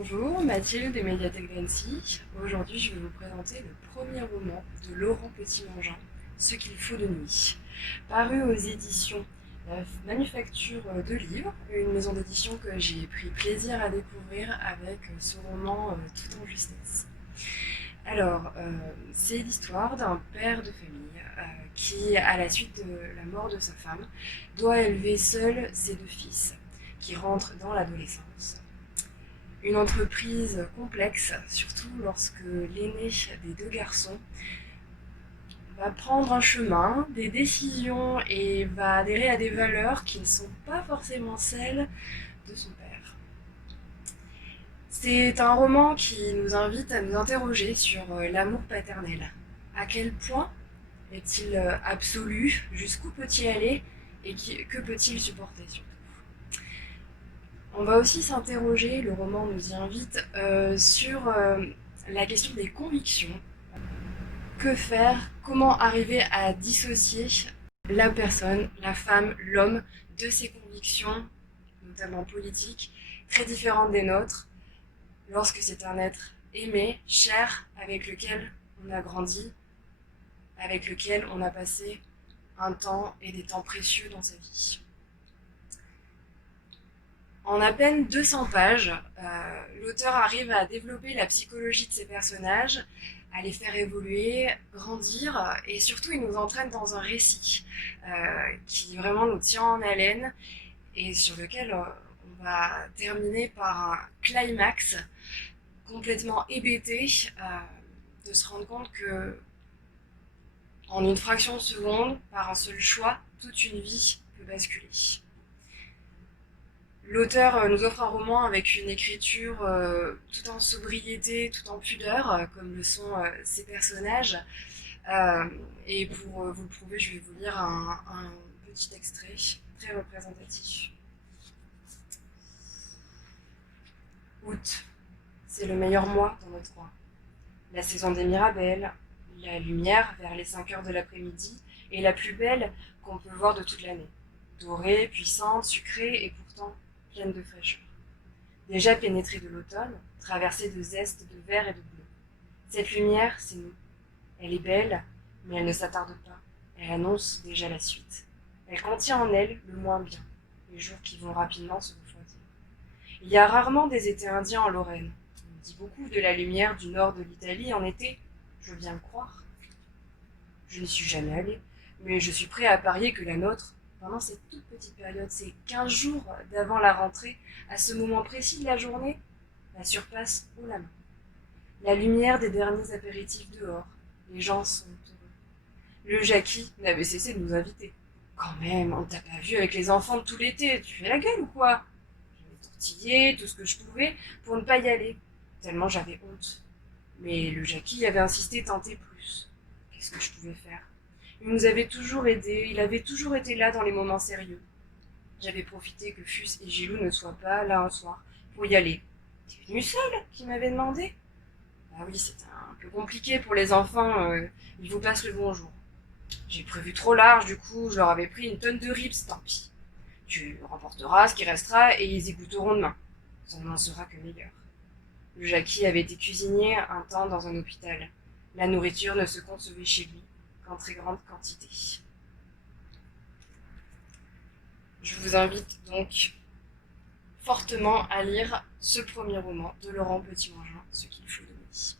Bonjour, Mathilde des Médiathèques d'Annecy. Aujourd'hui, je vais vous présenter le premier roman de Laurent Petit-Mangin, Ce qu'il faut de nuit. Paru aux éditions La Manufacture de Livres, une maison d'édition que j'ai pris plaisir à découvrir avec ce roman tout en justesse. Alors, c'est l'histoire d'un père de famille qui, à la suite de la mort de sa femme, doit élever seul ses deux fils qui rentrent dans l'adolescence. Une entreprise complexe, surtout lorsque l'aîné des deux garçons va prendre un chemin, des décisions et va adhérer à des valeurs qui ne sont pas forcément celles de son père. C'est un roman qui nous invite à nous interroger sur l'amour paternel. À quel point est-il absolu? Jusqu'où peut-il aller? Et que peut-il supporter surtout? On va aussi s'interroger, le roman nous y invite, sur la question des convictions. Que faire? Comment arriver à dissocier la personne, la femme, l'homme de ses convictions, notamment politiques, très différentes des nôtres, lorsque c'est un être aimé, cher, avec lequel on a grandi, avec lequel on a passé un temps et des temps précieux dans sa vie. En à peine 200 pages, l'auteur arrive à développer la psychologie de ses personnages, à les faire évoluer, grandir, et surtout il nous entraîne dans un récit qui vraiment nous tient en haleine et sur lequel on va terminer par un climax complètement hébété, de se rendre compte que en une fraction de seconde, par un seul choix, toute une vie peut basculer. L'auteur nous offre un roman avec une écriture tout en sobriété, tout en pudeur, comme le sont ses personnages. Et pour vous le prouver, je vais vous lire un petit extrait très représentatif. Août, c'est le meilleur mois dans notre coin. La saison des mirabelles, la lumière vers les 5 heures de l'après-midi est la plus belle qu'on peut voir de toute l'année. Dorée, puissante, sucrée et pourtant pleine de fraîcheur. Déjà pénétrée de l'automne, traversée de zeste, de vert et de bleu. Cette lumière, c'est nous. Elle est belle, mais elle ne s'attarde pas. Elle annonce déjà la suite. Elle contient en elle le moins bien, les jours qui vont rapidement se refroidir. Il y a rarement des étés indiens en Lorraine. On dit beaucoup de la lumière du nord de l'Italie en été. Je veux bien le croire. Je n'y suis jamais allée, mais je suis prêt à parier que la nôtre, pendant cette toute petite période, ces 15 jours d'avant la rentrée, à ce moment précis de la journée, la surpasse haut la main. La lumière des derniers apéritifs dehors, les gens sont heureux. Le Jackie n'avait cessé de nous inviter. Quand même, on t'a pas vu avec les enfants de tout l'été, tu fais la gueule ou quoi? J'avais tortillé tout ce que je pouvais pour ne pas y aller, tellement j'avais honte. Mais le Jackie avait insisté tenter plus. Qu'est-ce que je pouvais faire? Il nous avait toujours aidés, il avait toujours été là dans les moments sérieux. J'avais profité que Fus et Gilou ne soient pas là un soir pour y aller. T'es venu seul? Qui m'avait demandé. Ah oui, c'était un peu compliqué pour les enfants, ils vous passent le bonjour. J'ai prévu trop large, du coup, je leur avais pris une tonne de rips, tant pis. Tu remporteras ce qui restera et ils y goûteront demain. Ça n'en sera que meilleur. Le Jackie avait été cuisinier un temps dans un hôpital. La nourriture ne se concevait chez lui qu'en très grande quantité. Je vous invite donc fortement à lire ce premier roman de Laurent Petit-Mangin, Ce qu'il faut de nuit.